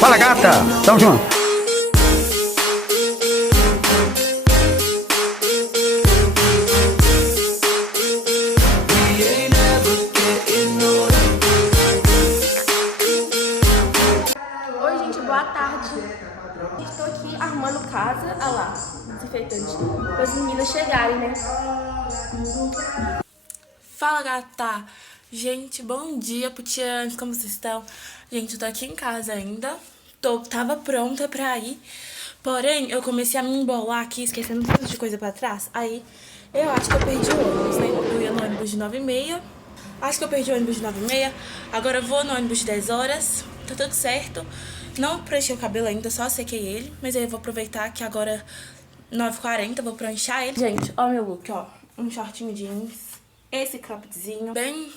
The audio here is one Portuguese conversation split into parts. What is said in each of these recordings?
Fala, gata! Tamo junto! Oi, gente, boa tarde. Estou aqui arrumando casa, olha lá, desinfetante, para as meninas chegarem, né? Fala, gata! Gente, bom dia, putianos, como vocês estão? Gente, eu tô aqui em casa ainda, tava pronta pra ir, porém, eu comecei a me embolar aqui, esquecendo tanto de coisa pra trás, aí eu acho que eu perdi o ônibus, né? Eu ia no ônibus de 9h30, acho que eu perdi o ônibus de 9h30, agora eu vou no ônibus de 10 horas, tá tudo certo, não preenchi o cabelo ainda, só sequei ele, mas aí eu vou aproveitar que agora 9h40 eu vou pranchar ele. Gente, ó meu look, ó, um shortinho jeans, esse croppedzinho, bem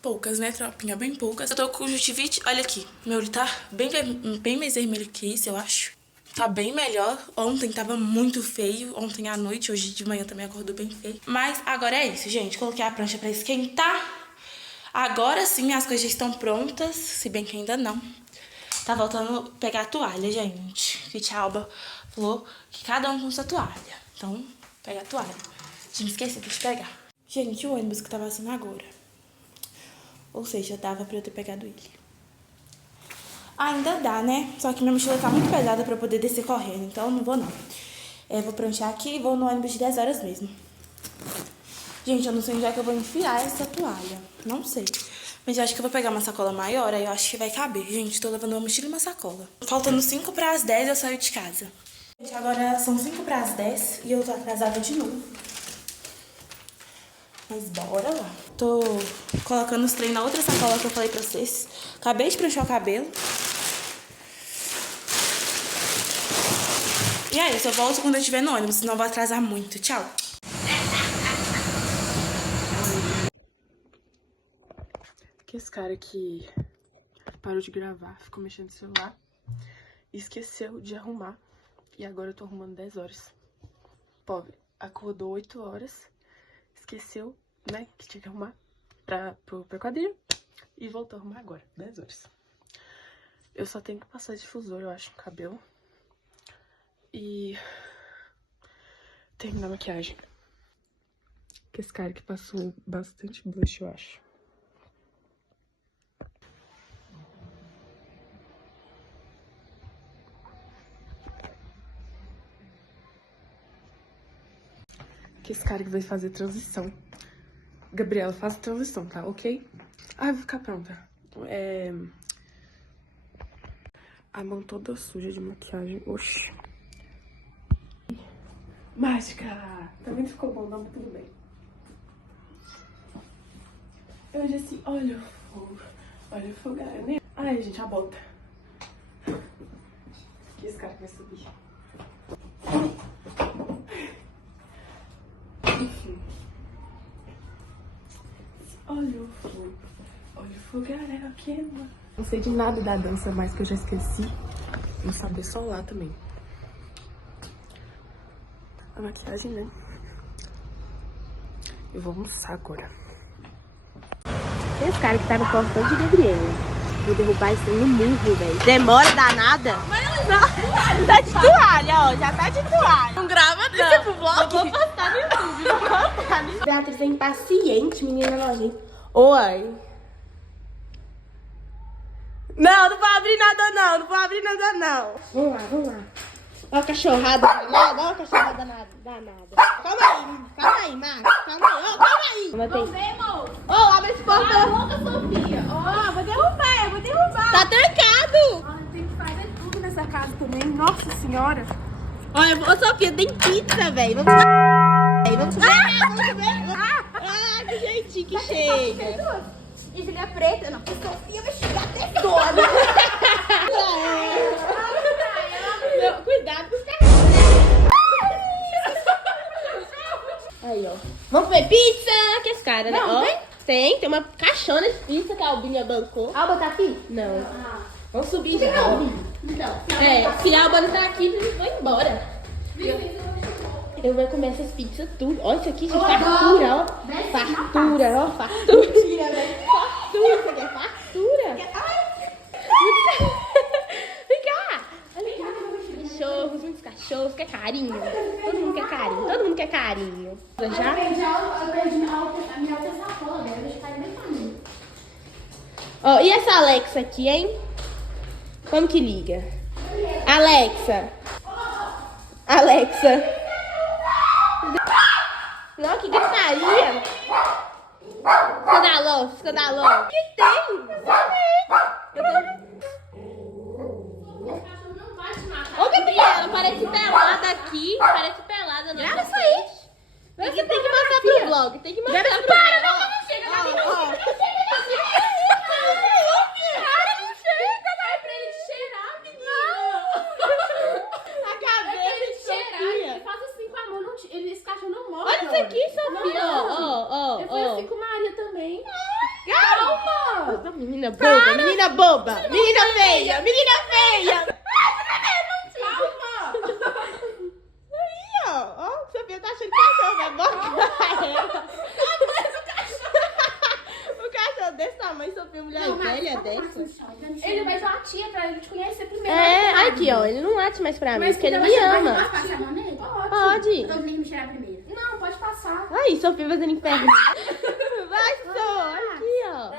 poucas, né, tropinha? Bem poucas. Eu tô com conjuntivite, olha aqui. Meu olho tá bem mais vermelho que isso, eu acho. Tá bem melhor. Ontem tava muito feio. Ontem à noite, hoje de manhã também acordou bem feio. Mas agora é isso, gente. Coloquei a prancha pra esquentar. Agora sim, as coisas já estão prontas. Se bem que ainda não. Tá voltando a pegar a toalha, gente. Que tia Alba falou que cada um com sua toalha. Então, pega a toalha. Tinha me esquecido de pegar. Gente, o ônibus que tá passando agora. Ou seja, dava pra eu ter pegado ele. Ainda dá, né? Só que minha mochila tá muito pesada pra eu poder descer correndo. Então, não vou, não. Vou pranchar aqui e vou no ônibus de 10 horas mesmo. Gente, eu não sei onde é que eu vou enfiar essa toalha. Não sei. Mas eu acho que eu vou pegar uma sacola maior, aí eu acho que vai caber. Gente, tô levando uma mochila e uma sacola. Faltando 5 para as 10, eu saio de casa. Gente, agora são 5 para as 10 e eu tô atrasada de novo. Mas bora lá. Tô colocando os trem na outra sacola que eu falei pra vocês. Acabei de pranchar o cabelo. E aí, eu volto quando eu estiver no ônibus, senão eu vou atrasar muito. Tchau. Que esse cara que parou de gravar, ficou mexendo no celular, esqueceu de arrumar. E agora eu tô arrumando 10 horas. Pobre, acordou 8 horas, esqueceu, né, que tinha que arrumar pro quadrilho e voltou a arrumar agora, 10 horas. Eu só tenho que passar difusor, eu acho, no cabelo. E terminar a maquiagem. Que esse cara que passou bastante blush, eu acho. Que esse cara que vai fazer transição. Gabriela, faz a transição, tá? Ok? Ah, eu vou ficar pronta. A mão toda suja de maquiagem. Oxi. Mágica! Também não ficou bom, não, mas tudo bem. Eu já assim, olha o fogo. Olha o fogo, né? Ai, gente, a bota. Que esse cara que vai subir. Enfim. Olha o fogo, galera, queima. Não sei de nada da dança, mais que eu já esqueci. Vou saber só lá também. A maquiagem, né? Eu vou almoçar agora. Esse cara que tá no portão de Gabriela. Vou derrubar isso aí no murro, velho. Demora danada. Mas não, tá de toalha, ó. Já tá de toalha. Não grava desse pro vlog. Vou postar no YouTube. Vou postar no YouTube. Beatriz é impaciente, menina nojenta. Oi. Não, não vou abrir nada não. Não vou abrir nada não. Vamos lá. Ó a cachorrada danada. Ó a cachorrada danada. Calma aí, Marcos. Calma aí. Vamos ver, moço. Ô, abre esse portão. Cala a boca, Sofia. Ó, vou derrubar. Tá trancado. Ó, tem que fazer tudo nessa casa também. Nossa senhora. Olha, ô, Sofia, tem pizza, velho. Vamos comer. Ah, que jeitinho que chega. E Julia preta, não. Porque Sofia vai chegar até toda. Cuidado com os cachorros. Aí, ó. Vamos comer pizza, que esse cara, né? Não, ó, tem uma caixona de pizza que a Albinha bancou. A Alba tá aqui? Não. Vamos subir já. Não. Se a Alba não tá aqui, eles vão embora. Eu vou comer essas pizzas tudo. Olha isso aqui de fartura, ó. Fartura, ó. Fartura. Mentira, velho. Fartura, isso aqui é fartura. Ai. Vem cachorros quer carinho. Todo mundo quer carinho. Todo mundo quer carinho. Já? Eu perdi a minha outra sacola, né? Eu deixo cair bem caminho. Ó, e essa Alexa aqui, hein? Como que liga? Alexa. Alexa. Não, que gritaria. Escandaloso, escandaloso. O que tem? Ô, Gabriela, parece pelada aqui. Parece pelada. Grava isso aí. Tem que mostrar pro vlog. Tem que mostrar pro vlog. Para, não chega. Para, não chega. Vai pra ele te cheirar, menino. A cabeça de Sofia. Ele faz assim com a mão, esse cachorro não morre. Olha isso aqui, Sofia. Ó. Eu fui assim com Maria também. Calma. Menina boba, menina boba. Menina feia, menina feia. Ó, Sofia tá achando que o cachorro vai bocar ela. O cachorro desse tamanho, Sofia, mulher velha dessa. Ele vai latir pra ele te conhecer primeiro. É, aqui, ó, ele não late mais pra mim, porque ele me ama. Pode passar a mão nele? Pode. Eu tenho que me cheirar primeiro. Não, pode passar. Aí, Sofia fazendo inferno. Vai, Sô, aqui, ó.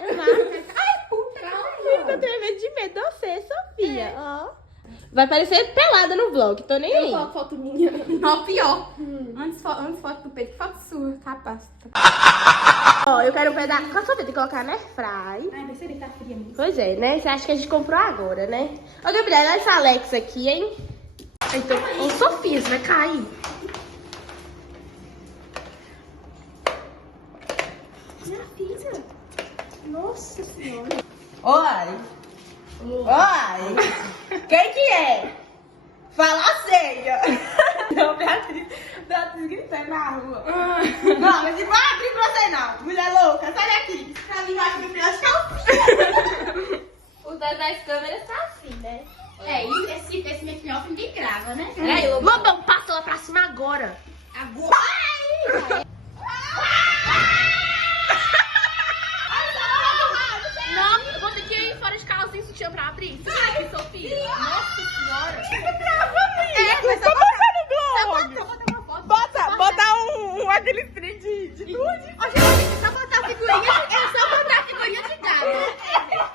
Ai, puta, Eu tô tremendo de medo de você, Sofia, ó. Vai parecer pelada no vlog, tô nem aí. Eu coloco foto minha. Não, pior. Antes foto do peito, foto sua, capaz. Ó, eu quero um pedaço. Qual Sofia? Tem que colocar na airfry. Ai, percebi que tá fria mesmo. Pois é, né? Você acha que a gente comprou agora, né? Ô, Gabriela, olha essa Alexa aqui, hein? Então, ô, Sofia, você vai cair. Minha filha. Nossa senhora. Oi! Oi! Quem que é? Fala a senha! Não, Beatriz gritando na rua. Não, mas não vai abrir pra você não. Mulher louca, sai daqui. Pra mim vai abrir as calcinhas. O das câmeras tá assim, né? É, e esse make off ninguém grava, né? Peraí, Lobão, passa lá pra cima agora. Agora. Não, eu vou ter que ir fora de casa sem sutiã pra abrir. Sai, Sofia. Nossa senhora. Mas só botar no blog. Bota aquele trem de nude. Ó, gente, é só botar a figurinha. É só botar a figurinha de gato.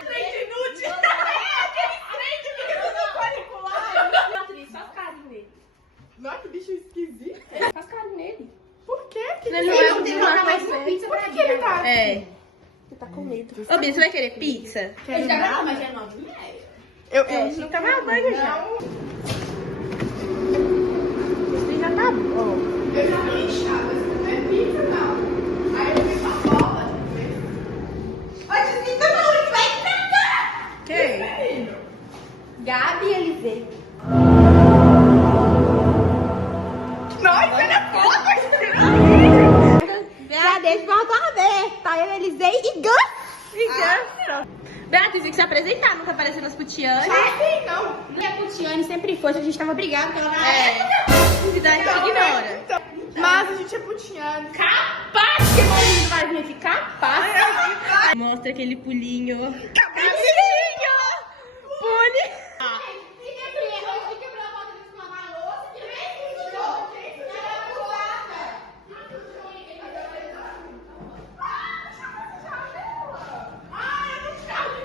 Trem de nude. Aquele trem de nude quadriculado. Beatriz, faz carinho nele. Nossa, que bicho esquisito. Faz carinho nele. Por quê? Que Ele Ele não tem que colocar mais uma pizza pra que ele tá É. Você tá com medo. Ô, Bia, você vai querer pizza? Ele já gravou, mas já é novinha. Eu nunca mais banho já. Isso já tá bom. Eu já tô inchada, não é pizza, não. Aí eu fiz uma bola. Olha, você tá falando que vai Quem? Gabi e Eliseu. Nossa, olha foto! Já deixa uma porta aberta. Eu, Elisei e Gus. Beatriz, tem que se apresentar, não tá aparecendo as putianas. Sim, não. E a Putiane sempre foi, a gente tava brigado, porque ela Cidade que ignora. Então, mas a gente é putinhando. capaz que o marido vai vir aqui, capaz. Mostra aquele pulinho. Cabecinho! Pune.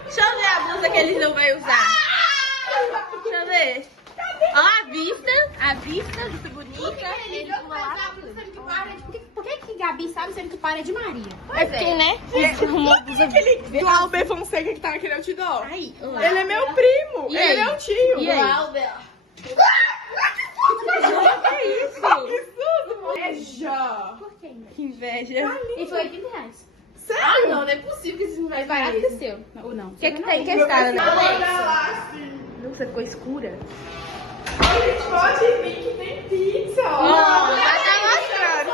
Deixa eu ver a blusa que eles não vão usar. Deixa eu ver. Ó, a vista, que bonita. Por que Gabi sabe sendo que para de Maria? É porque, né? Aquele do Albert Fonseca que tá aqui no Outdoor. Ai, Ele é meu primo. E Ele aí? é meu tio. E aí? Que isso? Inveja. Por quê? Que inveja. E foi R$15. Sério? Não é possível que isso vai barato que o seu. Ou não? O que tem? Que esse cara, né? Olha lá, assim. Nossa, ficou escura. A gente pode vir que tem pizza. Ó, já tá mostrando.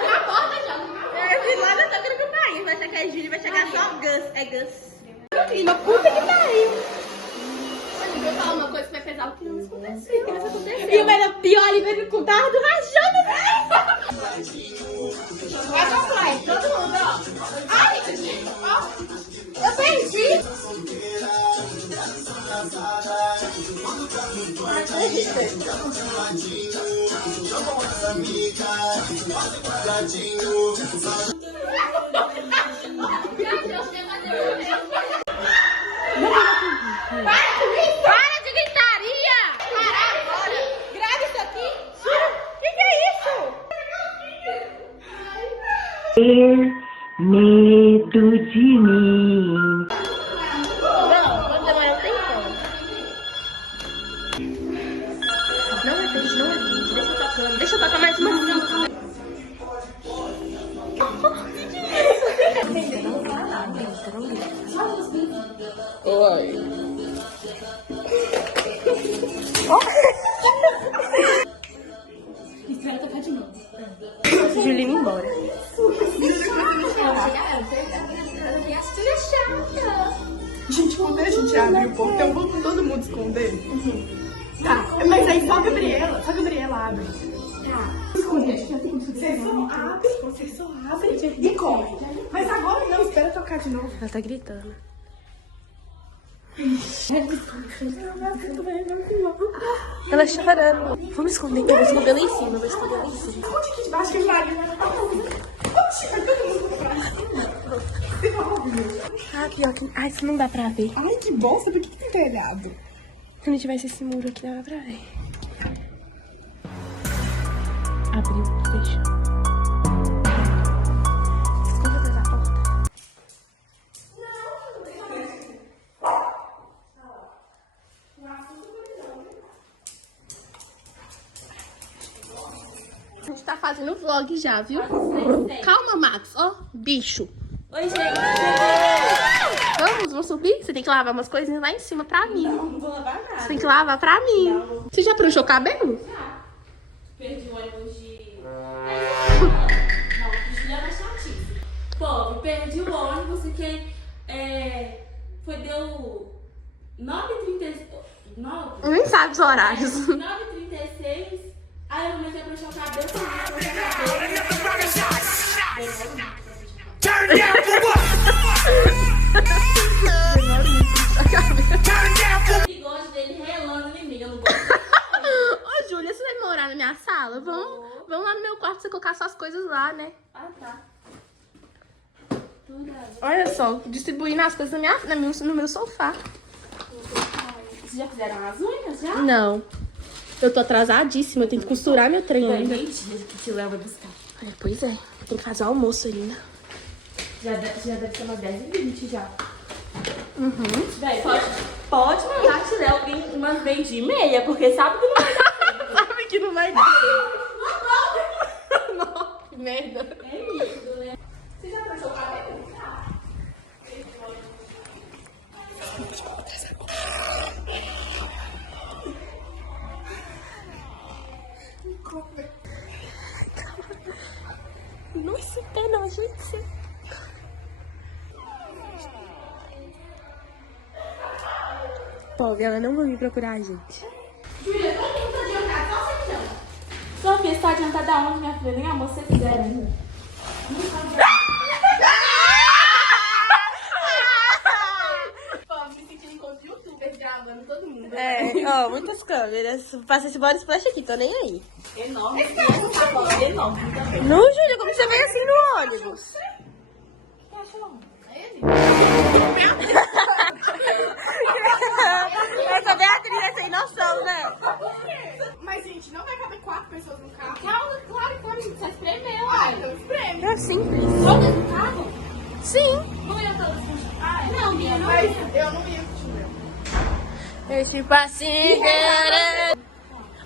Na porta já. É, lá não tá querendo cair. Vai chegar a Júlia, vai chegar só Gus. É Gus. Clima, puta que pariu. Eu vou falar uma coisa que vai pesar o que não aconteceu. Que não aconteceu. E o melhor pior, ele veio com o dardo rachando. Vai pra praia, todo mundo, ó. Ai, ó. Eu perdi. Para de gritaria! Parar agora! Grava isso aqui! O que é isso? Medo de mim. Não, quando demora um tempão. Não atende, não atende. Deixa eu tocando. Deixa eu tocar mais uma música. Oi. Espera tocar de novo. Julie indo embora. Gente, quando a gente abre o portão, vamos todo mundo esconder? Tá, mas aí só a Gabriela abre. Tá. Esconder. Você só abre e corre. Mas agora não, espera tocar de novo. Ela tá gritando. Ela chorando. Vamos esconder, que eu vou esconder lá em cima. Eu vou esconder lá em cima. Onde aqui debaixo que vai? Oxi, vai todo mundo pra cima. Ah, pior que... Ai, isso não dá pra ver. Ai, que bom, sabe o que tem telhado? Se não tivesse esse muro aqui, dava pra ver. Abriu, fechou. Esconde atrás da porta. A gente tá fazendo vlog já, viu? Calma, Max. Ó, bicho. Oi, gente. Vamos subir? Você tem que lavar umas coisinhas lá em cima pra mim. Não vou lavar nada. Você tem que lavar pra mim. Você já pranchou o cabelo? Perdi o ônibus de... Não, isso é mais chatice. Povo, perdi o ônibus porque deu 9h36. Nem sabe os horários. 9h36. Aí eu comecei a pranchar o cabelo. Turn down for what? O bigode dele relando em mim, eu não gosto. Ô, Júlia, você vai morar na minha sala? Vamos lá no meu quarto pra você colocar suas coisas lá, né? Ah, tá. Olha só, distribuindo as coisas no meu sofá. Vocês já fizeram as unhas, já? Não. Eu tô atrasadíssima, eu tenho que costurar meu trem ainda. Mentira que te leva a buscar. Pois é, tem que fazer o almoço ainda. Já deve ser umas 10h20 já. Uhum. Véi, pode mandar te Léo umas 20h30, porque sabe que não vai dar. Sabe que não vai dar. Não, que merda. É isso, né? Você já pranchou o cabelo? Nossa, pé não, gente. Pobre, ela não vai vir procurar a gente. Júlia, todo mundo tá adiantado, só você não. Sofia, você tá adiantada aonde, minha filha? Nem almoço você fizer ainda. Pobre, me sentindo enquanto youtubers gravando todo mundo. É, ó, muitas câmeras. Passa esse body splash aqui, tô nem aí. Enorme. Esse sacola é enorme também. Não, Júlia, como você veio assim no ônibus? Essa Beatriz é sem noção, né? Mas, gente, não vai caber 4 pessoas no carro. Claro, você espremeu. Ah, então espreme. É simples. Todas no carro? Sim. Não ia todas juntas. Não, minha não. Mas eu não ia com o meu. Esse passinho.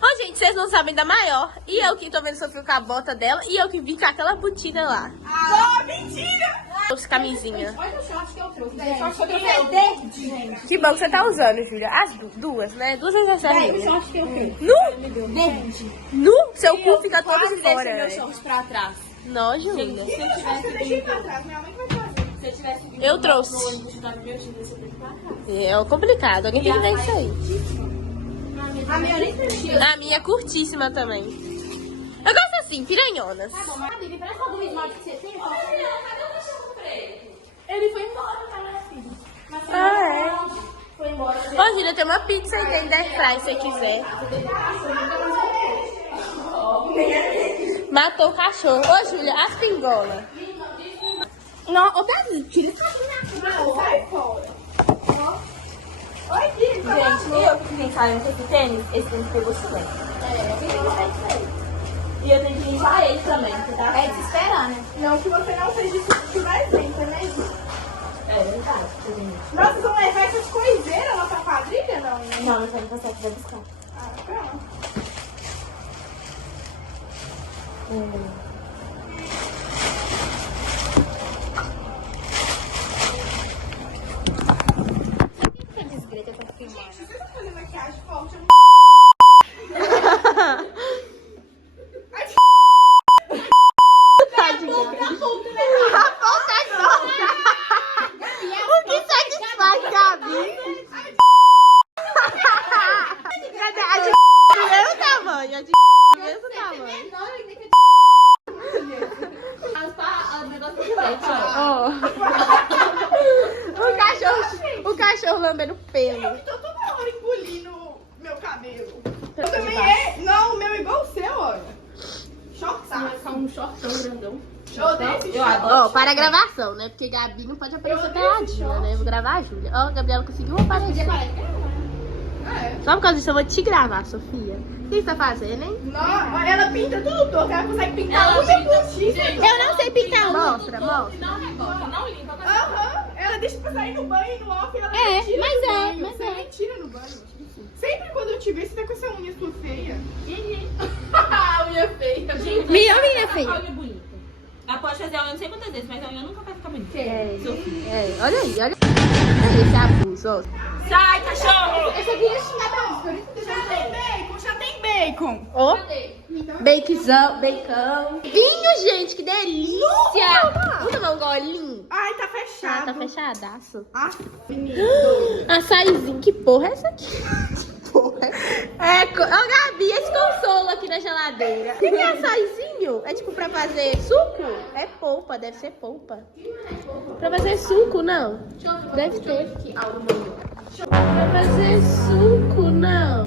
Ô, gente, vocês não sabem da maior. E eu que tô vendo Sofia com a bota dela. E eu que vim com aquela botina lá. Ah, mentira! Trouxe camisinha. Olha o short que eu trouxe. Gente, O short que eu trouxe. Gente. Que bom que você tá usando, Júlia. As duas, né? Duas necessárias. O short que eu fiz. Nu? Verde. Nu? Seu cu fica todo de fora. Meu né? short pra trás. Não, Júlia. Se eu tivesse Deixa pra trás, minha mãe vai trazer. Se eu tivesse vindo Eu trouxe. no ônibus da meu time, você tem que ir pra trás. É complicado. Alguém tem que ver isso aí. A minha nem preencheu. A minha é curtíssima também. Eu gosto assim, piranhonas. Tá bom, mas amiga, presta do esmalte que você tem. Cadê o cachorro preto? Ele foi embora, tá, minha filha? Mas foi Ah, é? embora. Foi embora. Ô, Ô, Júlia, tem uma pizza aí dentro da airfryer, se você quiser. Matou o cachorro. Ô, Júlia, as pingolas. Não, ô, Davi, tira essa menina. Sai fora. Oi, Júlia. Gente, eu que fiquei falando esse tênis pegou chulé. E eu tenho que limpar ele também, porque tá desesperando, né? Não que você não seja ciumenta, né, gente? É verdade. Nossa, vão levar essas coiseiras lá pra quadrilha, não? Não, não tem você que vai buscar. Ah, pronto. Que desgreta eu tô filmando. Se você tá fazendo maquiagem forte, eu não... O que satisfaz, Gabi? Cadê? A de do mesmo tamanho, a de do mesmo tamanho. O cachorro lambendo pelo. Eu tô toda hora engolindo meu cabelo. Eu também Não, o meu é igual o seu, olha. Shortaço. Um shortão grandão. Eu odeio esse Eu short. adoro. Ó, para a gravação, né? Porque Gabi não pode aparecer peladinha, né? Eu vou gravar a Júlia. Ó, a Gabriela conseguiu aparecer. Só por causa disso eu vou te gravar, Sofia. O que você tá fazendo, hein? Não, ela pinta tudo torto. Ela consegue pintar unha postiça. Eu não sei pintar unha. Mostra. Não recorta, não limpa. Aham. Ela deixa pra sair no banho e no off ela É, tira mas no é, banho. mas Você é. nem tira no banho. Sempre quando eu te ver, você tá com essa unha sua feia. Unha feia. Gente, Minha unha feia. A unha bonita. Ela pode fazer a unha não sei quantas vezes, mas a unha nunca vai ficar bonita. Olha aí, olha esse abuso, ó. Sai, cachorro! Essa aqui é xingada. Já tem bacon. Ó, bacon. Vinho, gente, que delícia! Vamos tomar um golinho? Ai, tá Ah, fechado. tá fechadaço. Ah, menino. Açaizinho, que porra é essa aqui? Que porra é? Ó, Gabi, esse consolo aqui na geladeira. O que é açaizinho? É tipo pra fazer suco? É polpa, deve ser polpa. Pra fazer suco, não? Deve ter. Pra fazer suco, não?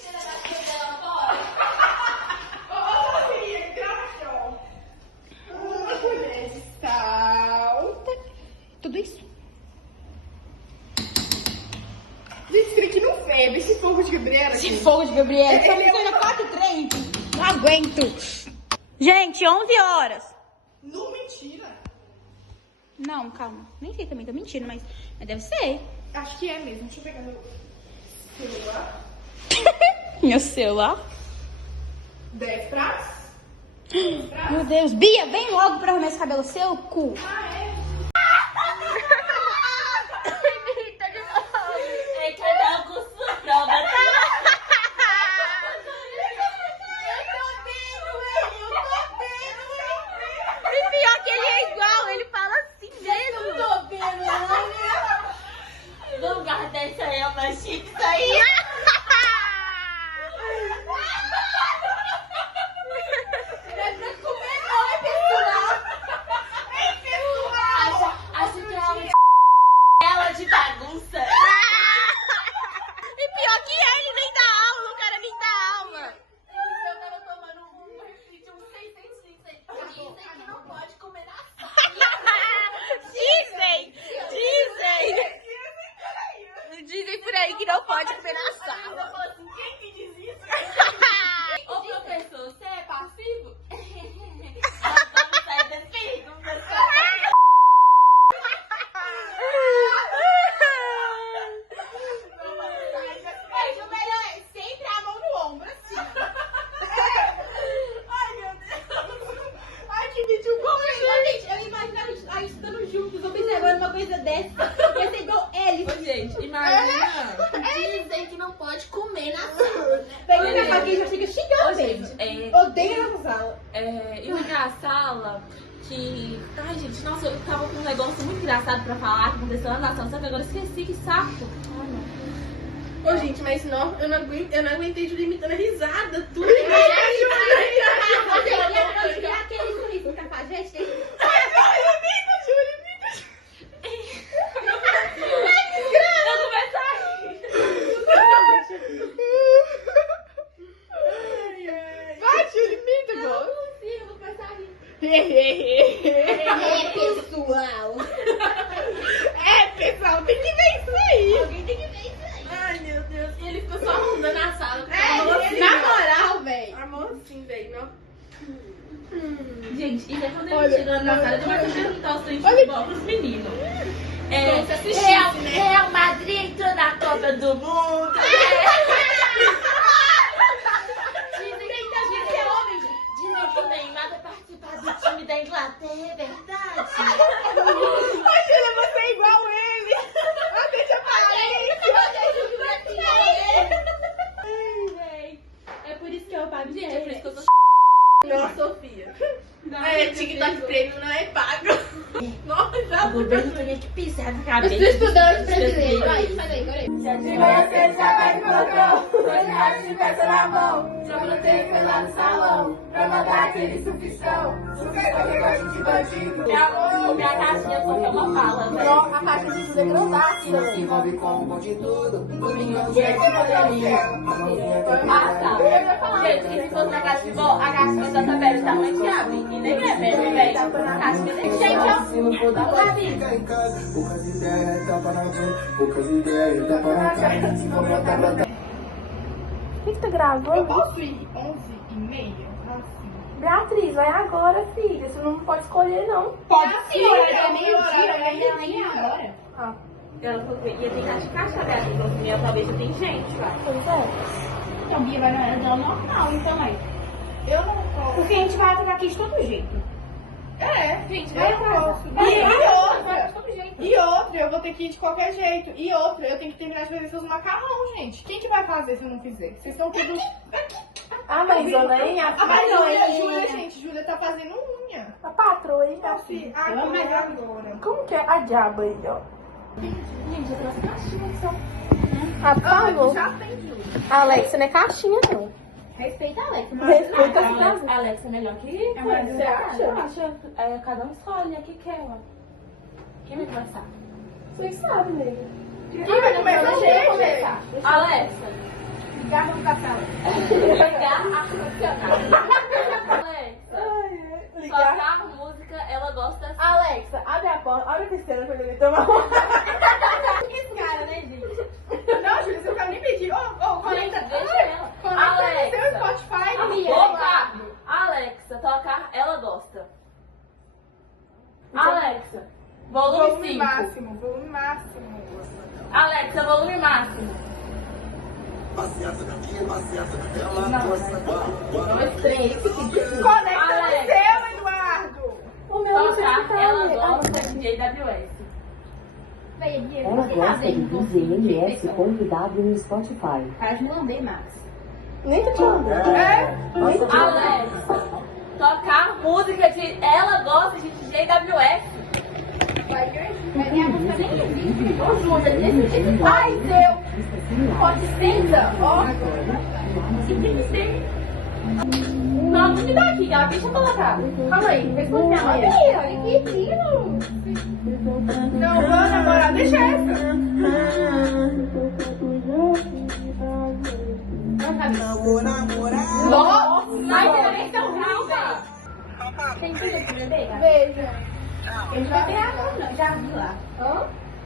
Uma colher de sal. Tudo isso. Gente, isso aqui não ferve. Esse fogo de Gabriela aqui. Fogo de Gabriela. Ele é Não aguento. Gente, 11 horas. Não, mentira. Não, calma. Nem sei também, tô mentindo, mas deve ser. Acho que é mesmo. Deixa eu pegar meu celular. Meu celular. 10 pratos. Meu Deus. Bia, vem logo pra arrumar esse cabelo seu, cu. É cada um com sua prova. E pior que ele é igual, ele fala assim mesmo. No lugar dessa aí é uma chique aí. Acho que é uma ela de bagunça. E pior que ele nem dá aula, o cara nem dá aula. Eu tava tomando um refri de uns 600 litros. Dizem que não pode comer na sala. Dizem por aí que não pode comer na sala. Eu falo assim, quem que diz isso? Ô professor, você é passivo? Nós vamos sair desse perigo, professor. Mas o melhor é sempre a mão no ombro, assim. Ai, meu Deus. Ai, que vídeo bom. Gente, eu imaginava a gente estando juntos, observando uma coisa dessa. Vai ser igual Alice. Ô, gente, imagina. Dizem que não pode comer na sala, né? Daí minha barriga já fica xingando Gente, mesmo. Odeio essa sala. e na sala que... Ai, gente, nossa, eu tava com um negócio muito engraçado pra falar que aconteceu lá na sala, só que agora eu esqueci, que saco. Ai, não. Ô, gente, mas não, eu não aguentei de limitando a risada. Tudo. E aquele sorriso que tá com a gente, Eu começo a rir. Vai, Júlia, imita, igual. Eu vou passar ali. pessoal. Pessoal, tem que ver isso aí. Alguém tem que ver isso aí. Ai, meu Deus. E ele ficou só rondando a sala. Na moral, velho. Amor, sim, velho, não. Gente, isso é quando Olha, ele chegando na sala, ele vai perguntar os treinos de olha futebol pros meninos. Real Madrid entrou na Copa do Mundo. Dizem que o Neymar vai participar do time da Inglaterra, é verdade? Ô, Júlia, você é igual ele. Ah, deixa eu falar isso. É por isso que eu pago. Gente, é por isso que eu sou Não, Sofia. TikTok Premium não é pago. Nossa, já. o governo tinha que pisar na cabeça. Os estudantes brasileiros. Aí, sai daí, peraí. Minha caixinha só tem uma fala, velho. A caixa de tudo é grandassa. Ah, tá. Gente, se fosse na caixa de vó, a caixinha da tabela tá muito abre. E nem é bebe, velho. A caixinha tem gente, ó. Fica em casa, poucas ideias, tapa na frente, poucas ideias, tapa na cara. Se for pra tá. O que tá gravando? Eu posso ir 11h30? Assim. Beatriz, vai agora, filha. Você não pode escolher, não. Pode Sim, é meio-dia, nem agora. Ela falou que ia ter caixa dela, então assim, ela talvez já tem gente, vai. Pois é. Então, Bia vai na hora dela normal, então aí. Eu não posso. Porque a gente vai atrás aqui de todo jeito. Gente, vai eu atrasar. posso. Vai E de todo jeito. outra, eu vou ter que ir de qualquer jeito. E outra, eu tenho que terminar de fazer seus macarrão, gente. Quem que vai fazer se eu não fizer? Vocês estão tudo... A Maisona, hein? A Júlia, gente, Júlia tá fazendo unha. A patroa, hein? Mas agora. Como que é a diaba aí, ó? Gente, eu trouxe caixinha só. Ah, por favor. Já tem, Júlia. Alexa, não é caixinha, não. Respeita a Alex. Respeita as casas. Alex é melhor que Você acha? eu acho. Cada um escolhe, né? O que quer, ó. Quem vai começar? Vocês sabem, nega. Quem vai começar? Gente? Alexa. Ligar no café. Ligar ar-condicionado. Alexa. Tocar música, ela gosta assim. Alexa, abre a porta, abre a piscina pra ele tomar uma. Esse cara, né, gente? Não, Júlia, você não quer nem pedir. Conecta. Gente, deixa ela. Conecta no seu Alexa. Spotify. Tocar. Alexa, tocar, ela gosta. Alexa, volume 5. Volume máximo. Alexa, volume máximo. Dois, três. Conecta no Alexa. seu, Eduardo. O meu não sei Tocar, ficar ela ali. gosta de JWS. Ela gosta de DZMS convidado no Spotify. Para de lamber, Max. Nem tô te mandando. Alexa, tocar música de ela gosta de JWS. Mas minha música nem existe. As músicas desse tipo. Ai, Deus. Pode ser, então. Ó. Simplesmente. Não, me dá aqui, ela deixa eu colocar. Calma aí. Responde minha mãe. Olha que tiro. Não, vou namorar. Deixa essa. Nossa, mas ela nem tão brava. Tem filho de bebê? Veja. Ele vai ter água, não. Já vi lá.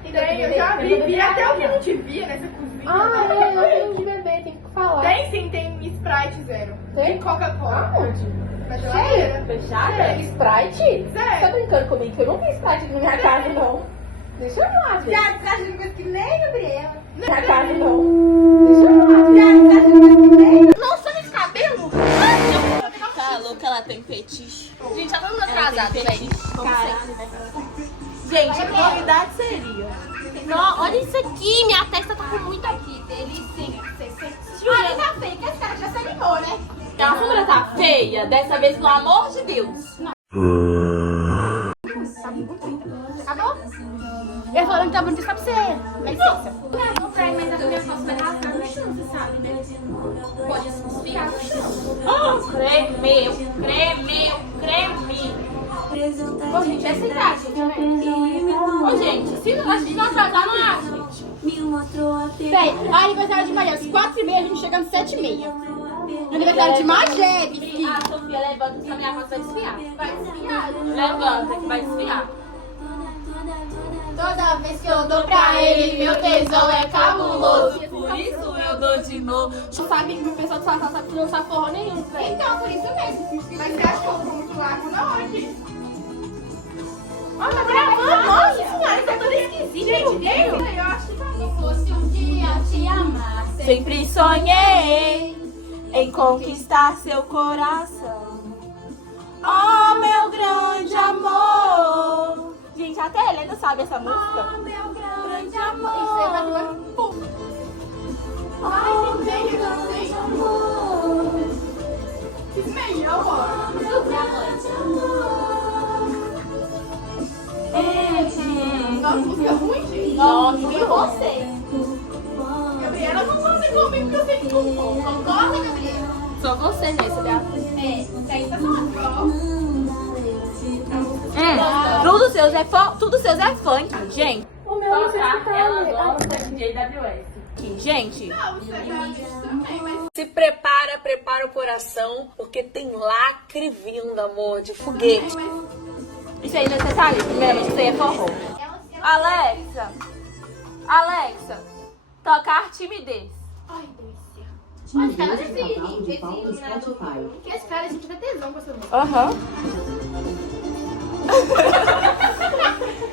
Tem, eu já vi até o que não te via nessa cozinha. Ah, eu não tenho de bebê, tem que falar. Tem sim, tem Sprite zero. Tem? Coca-Cola. Aonde? Na geladeira. Fechada? Sprite? Zero. Tá brincando comigo? Que eu não tenho Sprite na minha casa, não. Deixa eu lá, ver. Já você acha de coisa que nem Gabriela. Na minha casa, não. Deixa eu lá, ver. Já você acha de coisa que nem. Nossa, nesse cabelo. Tá louca, ela tem fetiche. Gente, tá todo mundo atrasado, velho. Caralho, gente, a novidade seria. Não, olha isso aqui, minha testa tá com muito aqui. Delícia. Olha, tá feio, que esse cara já se animou, né? A sombra tá feia, dessa vez, pelo amor de Deus. Acabou? Eu falando que tá bonito só pra você. Dá licença. Mas a minha foto vai rasgar no chão, você sabe, né? Pode esfriar no chão. Cremeu. Bom, gente, essa é a idade, gente. Ô, gente, se a gente não atrasar, não é, gente. Véi, aniversário de Maria, às 4h30, a gente chega às 7h30. Aniversário de Magé, Ah, Sofia, levanta que a minha voz vai desfiar. Vai desfiar. Levanta que vai desfiar. Toda vez que eu dou pra ele, meu tesão é cabuloso. Por isso eu dou de novo. Tu sabe que o pessoal do Salsa sabe que não sabe forró nenhum, velho. Então, por isso mesmo. Mas você acha que eu vou muito largo? Não, aqui. Olha, tá gravando. Nossa senhora, isso é tudo esquisito, entendeu? Eu acho que tá bom. Fosse um dia te amar. Sempre sonhei em conquistar seu coração. Oh, meu grande amor. Gente, até a Helena sabe essa música. Oh, meu grande amor. Ai, que bem, amor. Que melhor. Nossa, música ruim, gente. Nossa, e você? Gabriela não conta comigo porque eu sei que não concorda, Gabriela. Só você nesse, gata. Daí tá falando. Tudo seus é funk, gente. O meu ela gosta de JWS. Gente, Não, você também, mas... Se prepara o coração, porque tem lacre vindo, amor, de foguete. isso aí não é detalhe. Primeiramente, isso aí é forró. Alexa, tocar timidez. Ai, delícia. Timidez de cavalo de pau no Spotify. Que esse cara, a gente vai tesão com essa música. Aham.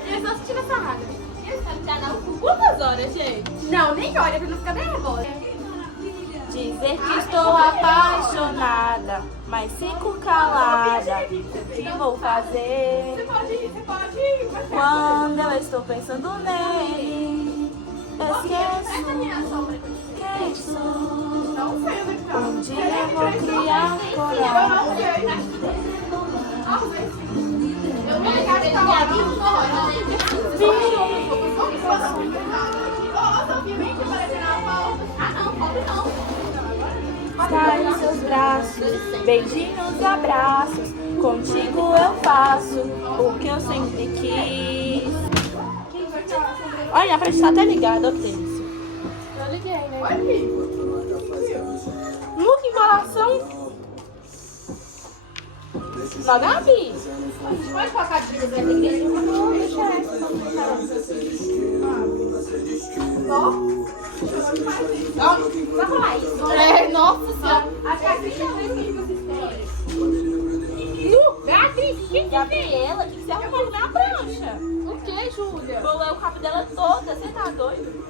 Ele só assistiu essa rádio. Esse cara já dá por quantas horas, gente? Não, nem olha pra não ficar nervosa. Dizer que estou apaixonada, mas fico calada. O que vou fazer? Você pode. Quando eu estou pensando nele, esqueço quem sou. Não sei onde tá. Um dia eu vou criar Eu coragem. não sei. Eu vou ligar de minha Está em seus braços, beijinhos, abraços. Contigo eu faço o que eu sempre quis. Olha, a frente tá até ligada, ó, Clêncio. Eu liguei, né? Olha aqui. Que enrolação. Não, Gabi. A gente pode colocar de vida da igreja? Não, deixa essa. Vai falar isso. É, nossa senhora. Acho que a Cris também viu essa história. Beatriz, Gabriela, o que você arrumou na prancha? O que, Júlia? Bolou o cabelo dela toda, você tá doido?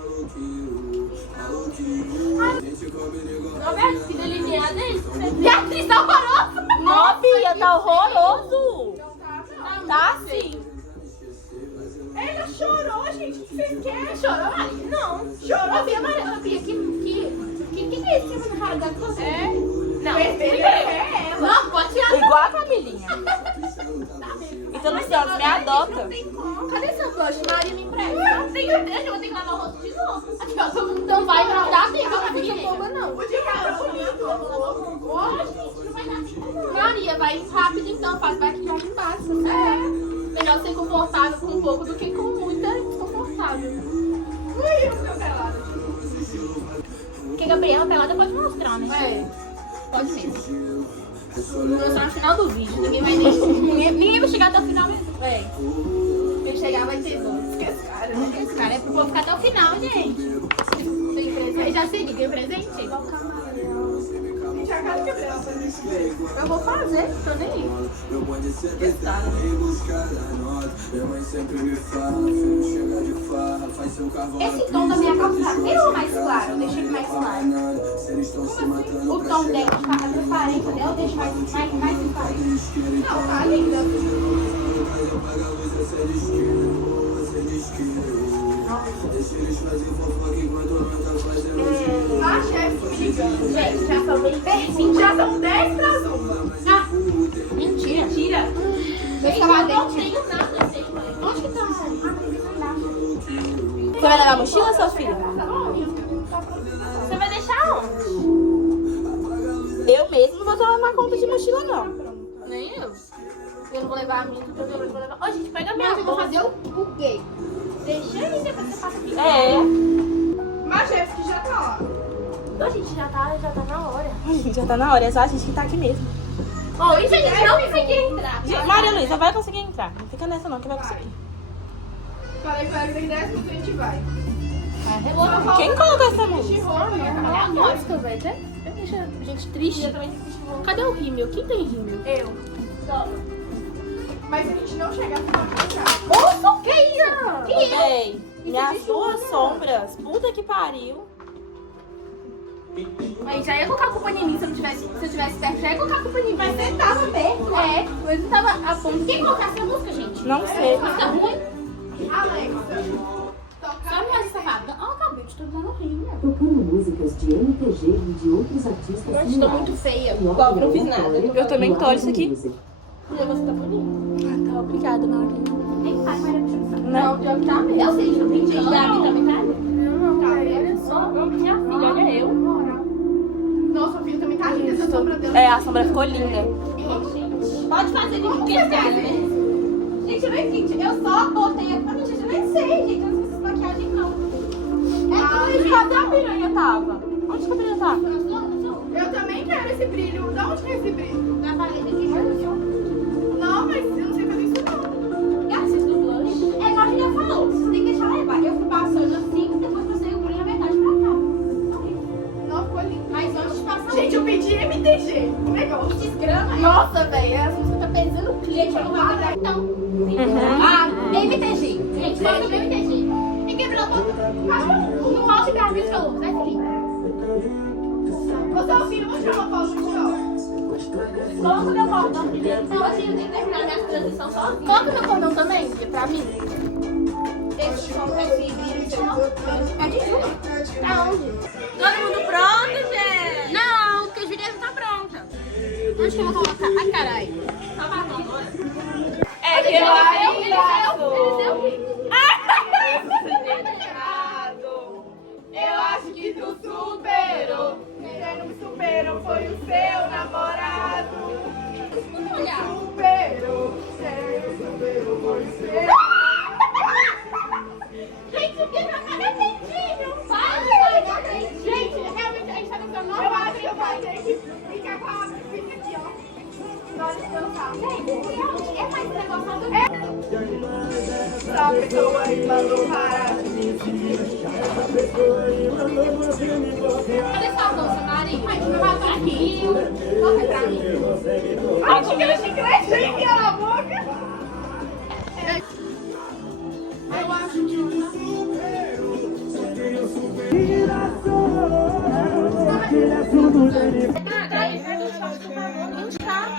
Não, Beatriz, que delineada é isso? Beatriz, tá horrorosa. Não, Bia, tá horroroso. Tá sim. Ela chorou, gente. O que você quer? Chorou, Maria? Não. Chorou, Bia, Maria, Bia, que é isso que vai na cara da você? Não. Vermelha é ela. Não, pode tirar. Igual a Camilinha. Então, nos anos, me adota. Cadê seu blush? Maria, me empresta. Não tenho certeza, eu vou ter que lavar o rosto de novo. Aqui, ó, não vai não dar tempo pra mim, não. O de cara é bonito. Maria, vai rápido então, vai que já me passa. É. Melhor ser confortável com um pouco do que com muita desconfortável. Ui, o meu pelado. Porque a Gabriela pelada pode mostrar, né? Pode mesmo. Vou mostrar no final do vídeo. Ninguém vai chegar até o final mesmo. Quem chegar vai ter dor. Esquece, cara. Esse cara é pro povo ficar até o final, gente. Tem presente. Já sei, tem presente? Gente, a cara que Gabriela faz isso. Eu vou fazer, tô nem aí. Meu bonde sempre tá em busca da nota. Minha mãe sempre me fala, filho, chega de farra, faz seu cavalo. Esse tom da minha calça tá bem ou mais claro? Eu deixei ele mais claro. Se eles estão se matando O tom dela tá transparente, né? Eu deixo mais transparente. Não, tá linda. apaga a luz, você é de esquina. Deixa eles fazer fofoca enquanto não tá fazendo A chefe me ligando. Gente, já falei pertinho. Já são 10 pras 1. Ah, mentira. Eu não tenho nada, eu tenho. Onde que tá? Você vai levar a mochila, Sofia? Você vai deixar onde? Eu mesmo não vou tomar conta de mochila, não. Nem eu. Eu não vou levar a minha, porque eu vou levar. Ô, gente, pega a minha. Eu vou fazer o quê? Deixa ele depois você passa aqui. É. Mas Jéssica já tá lá. A gente já tá na hora. Já tá na hora, é só a gente que tá aqui mesmo. Ó, isso a gente não conseguir entrar. Maria Luísa, vai conseguir entrar. Não fica nessa não, que vai conseguir. Falei pra ela que daqui 10 minutos a gente vai. Quem colocou essa música? É a música, velho. Deixa a gente triste. Cadê o rímel? Quem tem rímel? Eu. Mas se a gente não chegar, você pode entrar. Nossa, que isso? Ei, minhas duas sombras. Puta que pariu. Mas já ia colocar a culpa em mim se eu tivesse perto. Já ia colocar a culpa em mim. Mas você tava perto. É, mas não tava a ponto. Quem colocasse a música, gente? Não sei. Música ruim? Alexa. Só me olha safada. Ó, acabei de tornar no rímel. Tocando músicas de MPG e de outros artistas Gente, tô muito feia. Igual eu não fiz nada. Eu também tô isso aqui. Você tá bonita. Ah, tá, obrigada, Maria. Nem faz mais a Não, pior que tá mesmo. Eu sei, eu entendi. Davi também tá? Não, olha só. Minha filha, olha eu. Nossa, a filha também tá linda, essa sombra dela. É, a sombra ficou linda. Pode fazer de qualquer cara, né? Gente, eu não entendi. Eu só botei aqui pra mim, gente. Eu nem sei, gente. Eu não fiz maquiagem, não. É, cadê a piranha tava? Onde que a piranha tava? Eu também quero esse brilho. Da onde que é esse brilho? Na parede aqui, Não, mas eu não sei fazer isso não. graças do blush. É igual a Julia falou, você tem que deixar levar. Eu fui passando assim, depois passei o brilho na metade pra cá. Não, ficou lindo. Mas antes de passar Gente, eu pedi MTG. O negócio. desgrama. Nossa, velho. Essa Você tá pensando o cliente, eu não vou pagar então. Ah, MTG. Gente, fala do MTG. E quebrou a boca. No auge pra mim, falou, Zé Felipe. Você é o filho, vou tirar uma foto aqui, ó. Coloca meu cordão primeiro. Não, assim, eu tenho que terminar minha transição sozinha. Coloca meu cordão também, que é pra mim. Esse som vai vir é de Júlia. Pra onde? Todo mundo pronto, gente? Não, porque a Juliana tá pronta. Onde que eu vou colocar? Ai, caralho. É que eu ainda Eu acho que tu superou. Quem não me superou foi o seu namorado. Superou. Quem superou foi o seu. Gente, o que tá parecendo? Vai, Gente, realmente a gente tá cantando normal. Eu acho que eu vou ter que ficar com a fica aqui, ó. Na hora de dançar. Gente, é mais negócio do Essa pessoa aí mandou parar de me seguir. Cadê sua bolsa, Maria? Ai, não vai pra aqui. Corre pra mim. Ai, chega chiclete aí, minha na boca. Eu acho que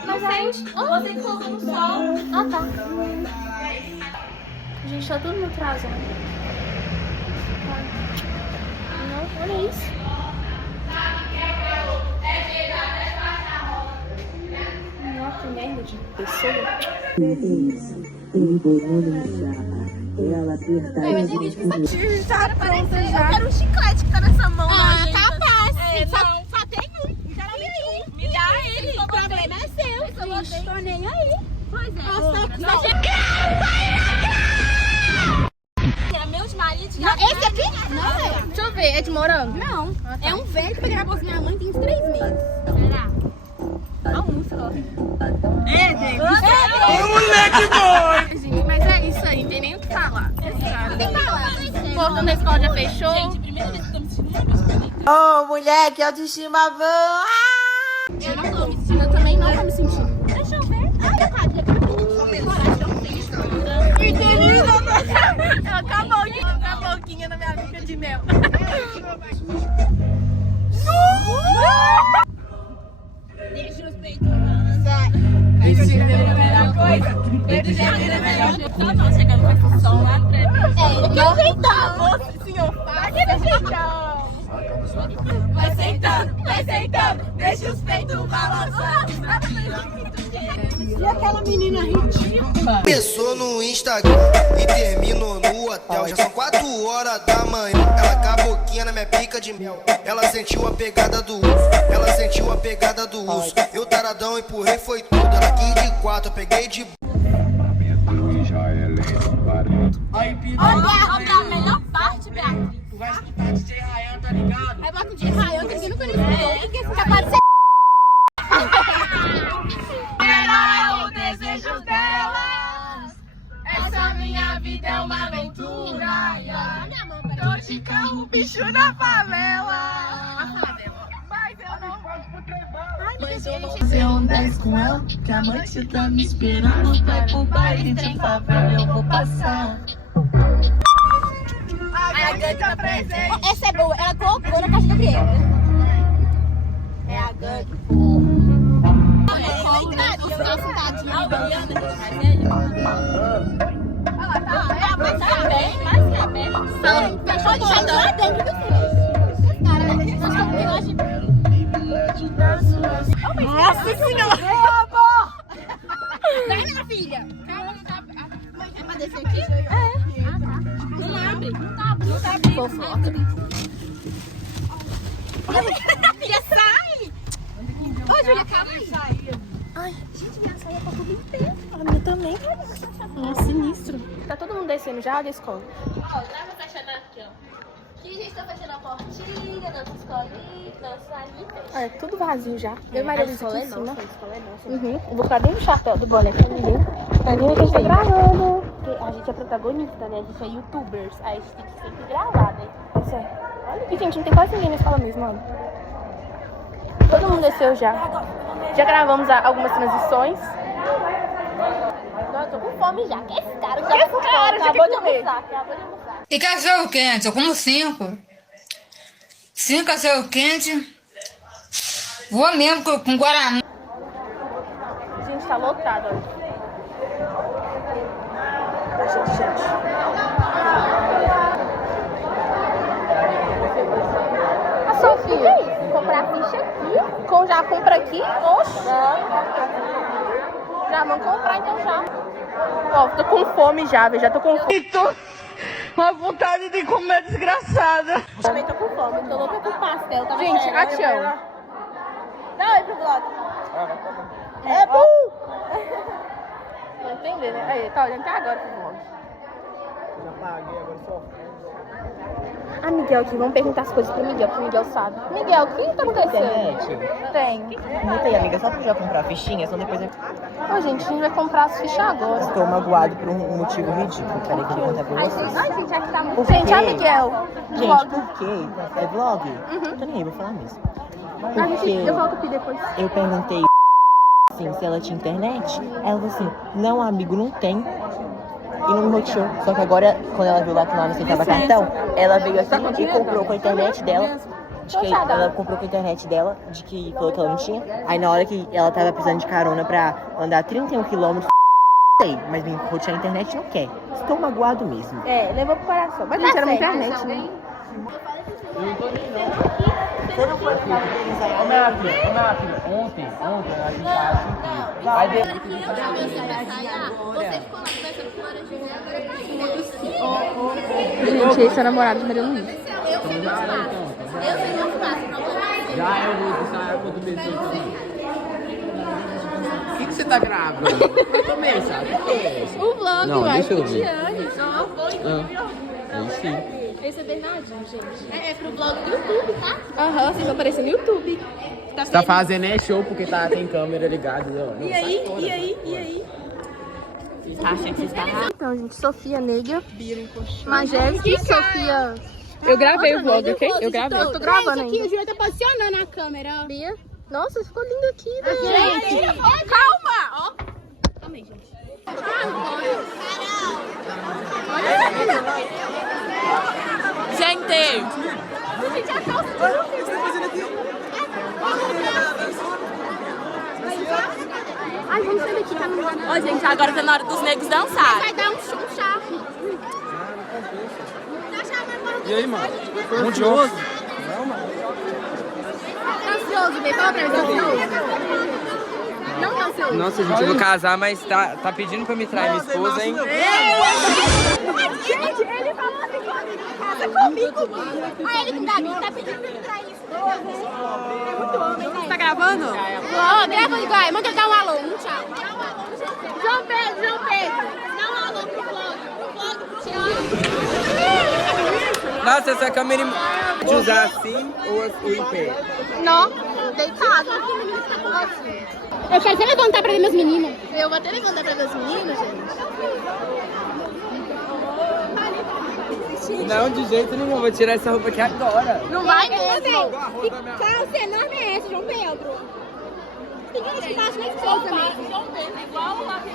Mas aí, você colocou no sol. Ah, tá. Gente, tá tudo me atrasando. Não, olha isso. Nossa, que merda de pessoa. Ela Eu quero um chiclete que tá nessa mão. Ah, gente. capaz. Só tem um. Então me dá ele. O problema é seu. Tô nem aí. Pois é. Nossa, É meu de marido. não, esse aqui? Não, é. Deixa eu ver, é de morango? Não. É um velho que eu peguei na bolsa da minha mãe tem uns 3 meses. Será? Olha o músico, ó. Gente, Mas é isso aí, não tem nem o que falar. Tem que falar. O portão da escola já fechou. gente, primeira vez que eu tô me sentindo. Ô, mulher, que autoestima boa! Eu não tô me sentindo, eu também não tô me sentindo. Deixa eu ver. Ai, tadinha, que Com a boquinha na minha bica de mel. Deixa os peitos. Só nós chegando com esse som lá pra mim. que jeitão. Nossa senhor, aquele jeitão. Vai sentando, deixa os peitos balançando. E aquela menina ridícula? Começou no Instagram e terminou no hotel. Já são 4 horas da manhã. Ela com a boquinha na minha pica de mel. Ela sentiu a pegada do urso. Ela sentiu a pegada do urso. Eu taradão empurrei, foi tudo. Ela quis de 4, eu peguei de. Olha a melhor parte, Beatriz. vai escutar DJ Ryan, tá ligado? Aí bota o DJ Ryan, que ninguém nunca conheceu. Que capaz de ser... É o desejo delas. Essa minha vida é uma aventura. Tô de carro, bicho na favela. Mas eu não vou pro trabalho. Mas eu não sei onde é com ela, que a noite tá me esperando. Vai pro baile de favela, eu vou passar. A gangue tá presente. Essa é boa, ela colocou na caixa da Gabriela. É a gangue. Eu entraria, eu tava sentadinha. A Adriana, gente, mais velha. Olha lá, tá lá. Mas tá aberto, mas tá aberto. Fechou de gente lá dentro do filme. Cara, eu acho que nossa senhora! Vai, minha filha! Calma, não tá. É pra descer aqui? É. Não abre. Não tá abrindo. Fofoca. Filha, sai! Ô, Júlia, calma aí. Ai, gente, minha saia tá tudo inteira. A minha também. É sinistro. Tá todo mundo descendo já da escola? Ó, tava fechando aqui, ó. Aqui a gente tá fechando a portinha, nossa escolinha, nossa ali. É, tudo vazio já. Eu e Maria Luísa aqui em cima. A escola é nossa. Uhum. Eu vou ficar dentro do chapéu do boletim ali. Ali a gente tá gravando. Porque a gente é protagonista, né? A gente é youtubers. Aí a gente tem que sempre gravar, né? Isso é. Olha aqui, gente, não tem quase ninguém na escola mesmo, olha. Todo mundo desceu já. Já gravamos algumas transições. Nossa, eu tô com fome já. Que esse cara já Esse cara já quer comer. Acabou de almoçar. E cachorro quente, eu como 5. 5 cachorro quente. Vou mesmo com Guaraná. Gente, tá lotado, olha. Gente. A Sofia, Comprar ficha aqui. já compra aqui? Oxe. Já vamos comprar então já. Ó, tô com fome já, velho. Já tô com fome. Uma vontade de comer desgraçada. Também tô com fome. Tô louca com pastel. Tá Gente, gente, a Tião. Não, é pro vlog. É bom. Não entender, né? Aí, tá olhando até agora pro vlog. Já paguei, agora só. Ah, Miguel aqui. Vamos perguntar as coisas pro Miguel, porque o Miguel sabe. Miguel, o que tá acontecendo? Tem. Não tem, amiga, só pra já comprar fichinha, senão depois eu Ó, gente, a gente vai comprar as fichas agora. estou magoado por um motivo ridículo. Peraí que eu vou contar pra vocês. Ai, gente, aqui tá muito... Por Gente, ó, quê? Miguel. Gente, Vlog. por quê? É vlog? Tô nem aí, vou falar mesmo. A gente, Porque eu volto aqui depois. eu perguntei assim, se ela tinha internet. Ela falou assim, não, amigo, não tem. E não me roteou. Só que agora, quando ela viu lá que não aceitava cartão, ela veio assim e comprou com a internet dela. De que ela comprou com a internet dela, de que falou que ela não tinha. Aí na hora que ela tava precisando de carona pra andar 31 km, mas me rotear a internet não quer. Estou magoado mesmo. É, levou pro coração. Mas gente, era uma internet, né? Ô minha filha, ontem a gente tá assim. Aí depois que a gente Você ficou lá conversando com o Laranjinha, agora tá aí, né? Gente, esse é o namorado de Maria Luísa. Eu sei mais fácil. Eu sei mais fácil. já eu vou ensaiar com outra pessoa também. O que você tá gravando? Eu também, sabe? O que é isso? O vlog, Não, eu deixa acho eu que ver. Diane, só foi. Aí sim. Esse é Bernardinho, gente. É pro vlog do YouTube, tá? Aham, vocês vão aparecer no YouTube. Você tá fazendo show porque tem câmera ligada. E aí? Você tá achando que você está errado? Então, gente, Sofia Negra, Magélica, Sofia... Eu gravei o vlog, ok? Eu gravei. Eu tô gravando Aqui o ainda. Júlio tá posicionando a câmera. Bia. Nossa, ficou lindo aqui, velho. Gente, calma! Ó. Também, gente. Gente, Ai, vamos sair daqui, tá no lugar. ó, gente, agora tá na hora dos negros dançar. Vai dar um charme. E aí, mano? Mundioso? Tá ansioso, Bê? Fala pra mim, tá ansioso? Não tá ansioso. Nossa, gente, eu vou casar, mas tá pedindo pra me trair minha esposa, hein? Gente, ele falou assim comigo, casa comigo. Ah, ele com o Gabi tá pedindo pra ele trair isso. Muito homem, né? Tá gravando? Ó, grava igual. Manda dar um alô, um tchau. João Pedro. Dá um alô pro vlog. Pro vlog, tchau. Nossa, essa câmera de usar assim ou em pé? Não, deitado. Eu quero até levantar pra ver meus meninos. Eu vou até levantar pra ver os meninos, gente. Não, de jeito nenhum, vou tirar essa roupa aqui agora. Não vai mesmo. Que calça enorme é essa, João Pedro? Tem que respeitar as minhas coisas mesmo. João Pedro, igual lá que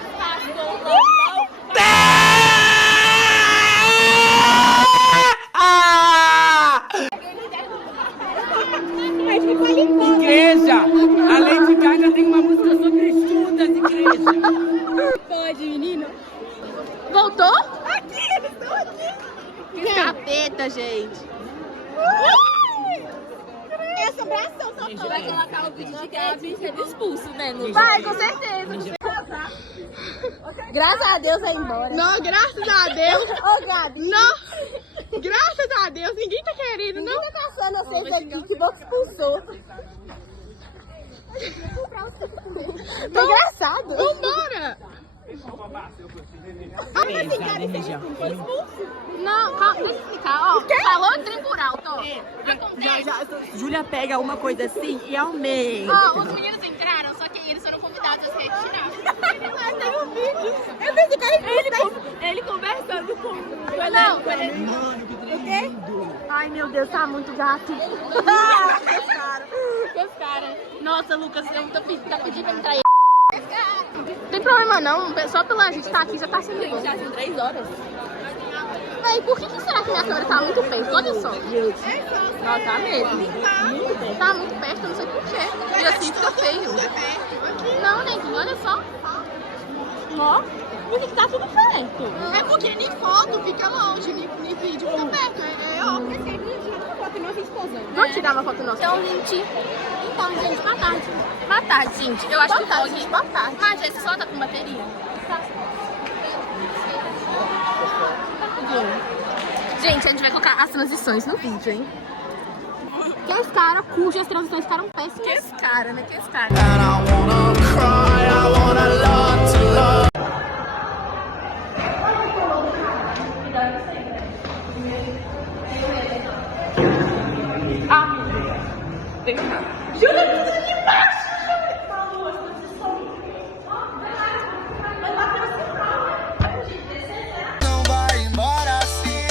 Igreja! A Lady Gaga tem uma música sobre estudas, igreja. Pode, menino. Voltou? Aqui, eles estão aqui. Que capeta, gente. É assombração, só pode. vai colocar o vídeo de que ela tinha sido expulso, né? Vai, com certeza. Graças a Deus vai embora. Não, graças a Deus. Ô, Gabi. Não. Graças a Deus, ninguém tá querendo, não. Ninguém tá caçando vocês aqui que você expulsou. Tá engraçado. Vambora. Não, calma, deixa eu explicar. Ó, falou tribunal, tô. Júlia pega uma coisa assim e aumenta. Ó, os meninos entraram, só que eles foram convidados a se retirar. Tem um vídeo. Eu pensei que Ele conversando com... Não, o quê? Ai, meu Deus, tá muito gato. Nossa, Lucas, eu tô pedindo pra me trair. Não tem problema não, só pela gente estar aqui já tá sendo bom. Já tem 3 horas. Véi, por que será que minha câmera tá muito perto? Olha só. Não, tá mesmo. Tá muito perto, eu não sei porquê. E assim fica feio. Não, neguinho, olha só. Ó, por que tá tudo perto? É porque nem foto fica longe, nem vídeo fica perto. É óbvio. Vamos tirar uma foto nossa. Então, gente, boa tarde. Boa tarde, gente. Eu acho que o vlog... Boa tarde. Ah, Jéssica, só tá com bateria. Gente, a gente vai colocar as transições no vídeo, hein? Que os caras cujas transições ficaram péssimas. Que esse cara, né? Que esse cara. Não vai embora assim.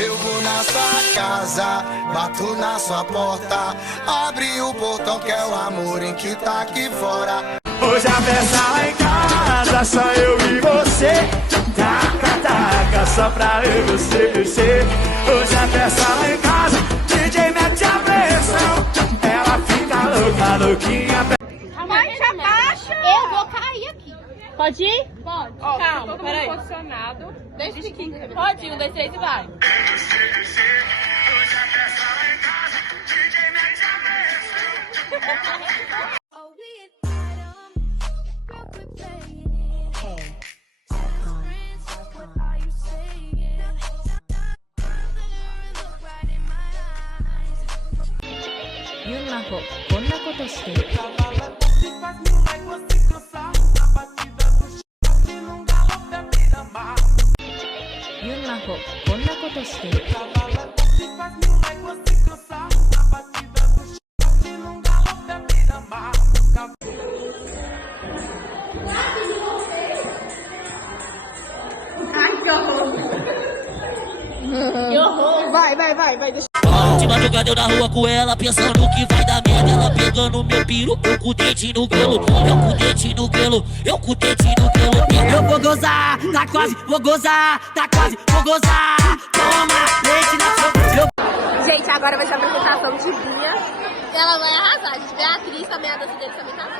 Eu vou na sua casa, bato na sua porta, abre o portão que é o amor em que tá aqui fora. Hoje a festa lá em casa, só eu e você. Taca, taca, só pra eu e você mexer. Hoje a festa lá em casa, DJ mete a pressão. Ela fica louca, louquinha. Mas abaixa. Eu vou cair aqui. Pode ir? Pode. Ó, Calma, todo peraí. mundo posicionado. Deixa de 15. Pode ir, 1, 2, 3 e vai. Hoje a festa lá em casa, DJ mete a pressão. Yunmako, こんなことしてる。Yunmako, こんなことしてる。Vai, deixa. De madrugada eu na rua com ela, pensando que vai dar merda. Ela pegando meu piro, eu com o dente no grelo. Eu com o dente no grelo, eu com o dente no grelo. Eu vou gozar, tá quase, vou gozar, tá quase, vou gozar. Toma, leite na sua... Gente, agora vai ser a apresentação de Bia. Ela vai arrasar. A gente vê a atriz também, a dança dele também tá boa.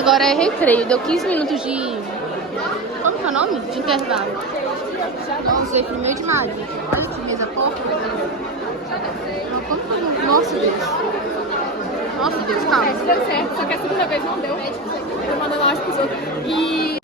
Agora é recreio, deu 15 minutos de... Como que é o nome? De intervalo. Vamos ver primeiro de maio. Olha que mesa porca. Nossa Deus. Nossa Deus, calma. Deu certo, só que a segunda vez não deu. Eu mandei lá as pessoas. E...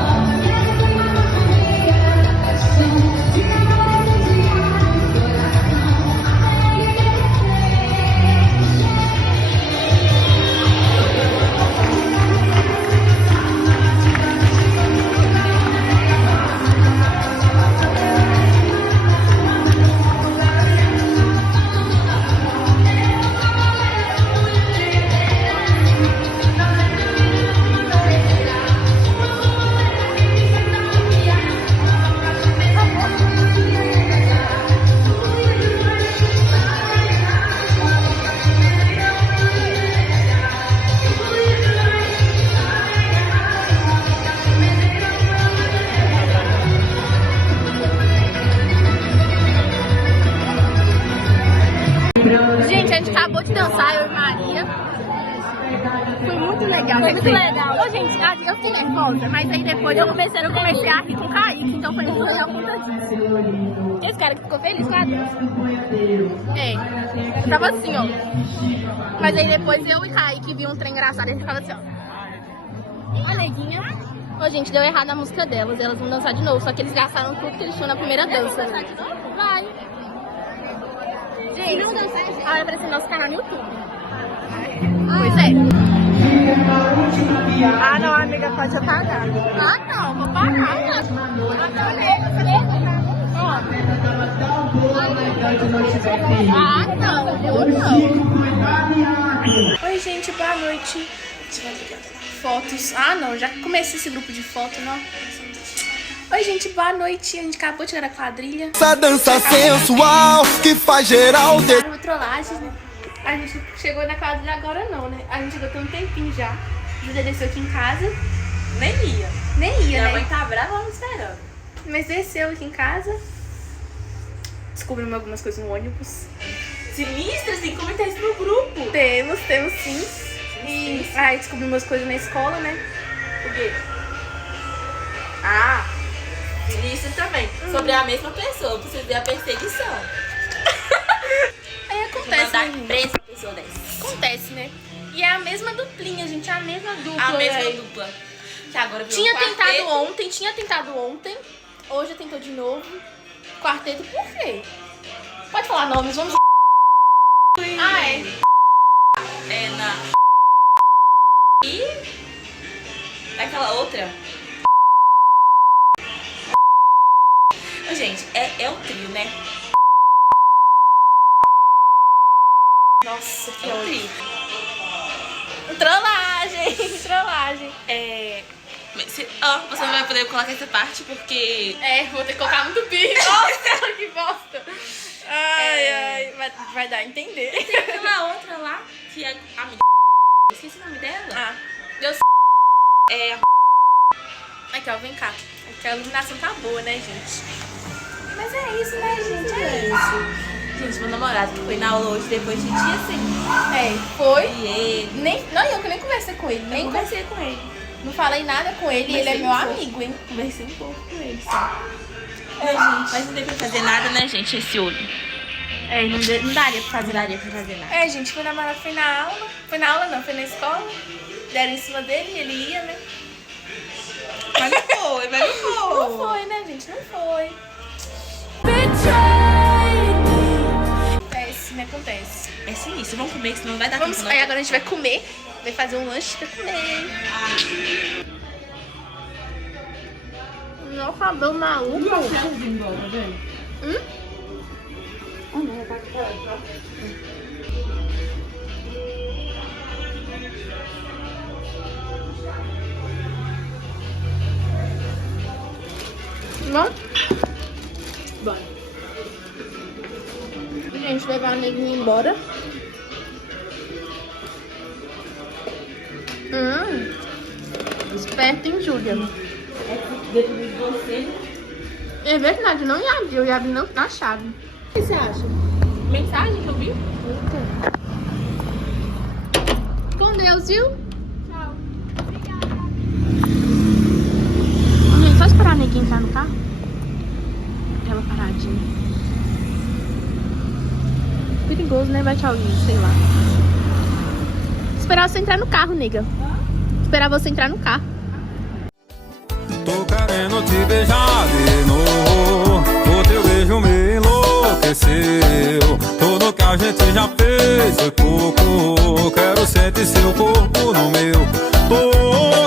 acabou de dançar, eu e Maria. Foi muito legal. Foi muito legal. Ô, gente, eu fiquei nervosa, mas aí depois eu comecei a rir com o Kaique, então foi muito legal por conta disso. Esse cara que ficou feliz com a dança. Eu tava assim, ó. Mas aí depois eu e Kaique vi um trem engraçado e a gente ficava assim, ó. Ó, neguinha. Ô, gente, deu errado a música delas, elas vão dançar de novo, só que eles gastaram tudo que eles tinham na primeira dança. Vai dançar de novo? Vai. Gente, não dançar, gente. Vai aparecer no nosso canal no YouTube. Pois é. Ah, não, amiga, pode apagar. Ah, não, vou parar. Ah, não, eu não. Oi, gente, boa noite. A gente vai pegar fotos. Ah, não, já comecei esse grupo de fotos, não. Oi, gente, boa noite. A gente acabou de chegar da quadrilha. Essa dança sensual que faz geral de... Uma trollagem, né? A gente chegou na quadrilha agora não, né? A gente chegou tem um tempinho já. A Júlia desceu aqui em casa. Nem ia. Nem ia, Minha né? mãe tá brava, vamos esperando. Mas desceu aqui em casa. Descobrimos algumas coisas no ônibus. Sinistras, tem que comentar isso no grupo. Temos sim. E aí descobrimos umas coisas na escola, né? O quê? Ah, sinistras também. Sobre a mesma pessoa, pra vocês verem a perseguição. Aí acontece, né, gente? Presa uma pessoa dessa. Acontece, né? E é a mesma duplinha, gente. É a mesma dupla. A mesma aí. dupla. Que agora virou Tinha quarteto. tentado ontem. Hoje tentou de novo. Quarteto por quê? Pode falar nomes, vamos. Ah, é. É na... E... aquela outra. Ô, gente, é o trio, né? Nossa, que É o ódio. trio. Trollagem. Você não vai poder colocar essa parte porque... Vou ter que colocar muito pi. Nossa, que bosta. Ai, vai dar a entender. Tem aquela outra lá, que é a amiga... Esqueci o nome dela. Eu sei. É... Aqui, ó, vem cá. Aqui a iluminação tá boa, né, gente? Mas é isso, né, gente? É isso. Gente, meu namorado que foi na aula hoje depois de dia assim. Foi. E ele... Não, eu que nem conversei com ele. Nem conversei com ele. Não falei nada com ele, ele é meu amigo, hein? Conversei um pouco com ele só. Gente. Mas não deu pra fazer nada, né, gente, esse olho. Não daria pra fazer nada. nada. Gente, meu namorado foi na aula. Foi na aula não, foi na escola. Deram em cima dele e ele ia, né? Mas não foi. Não foi, né, gente? Não foi. Isso me acontece. É sinistro, vamos comer, senão não vai dar Vamos, tempo. aí agora a gente vai comer. Vai fazer um lanche pra comer. Não acabou maluco. Bom? Bora. Gente, levar a neguinha embora. Esperta, hein, Júlia? É verdade, não ia abrir. Eu ia abrir na chave. O que você acha? Mensagem que eu vi? Com Deus, viu? Tchau. Gente, só esperar a neguinha entrar no carro. Ela paradinha. Perigoso, né? Vai tchauzinho, sei lá. Esperar você entrar no carro, nega. Esperar você entrar no carro. Tô querendo te beijar de novo. O teu beijo me enlouqueceu. Tudo que a gente já fez foi pouco. Quero sentir seu corpo no meu. Tô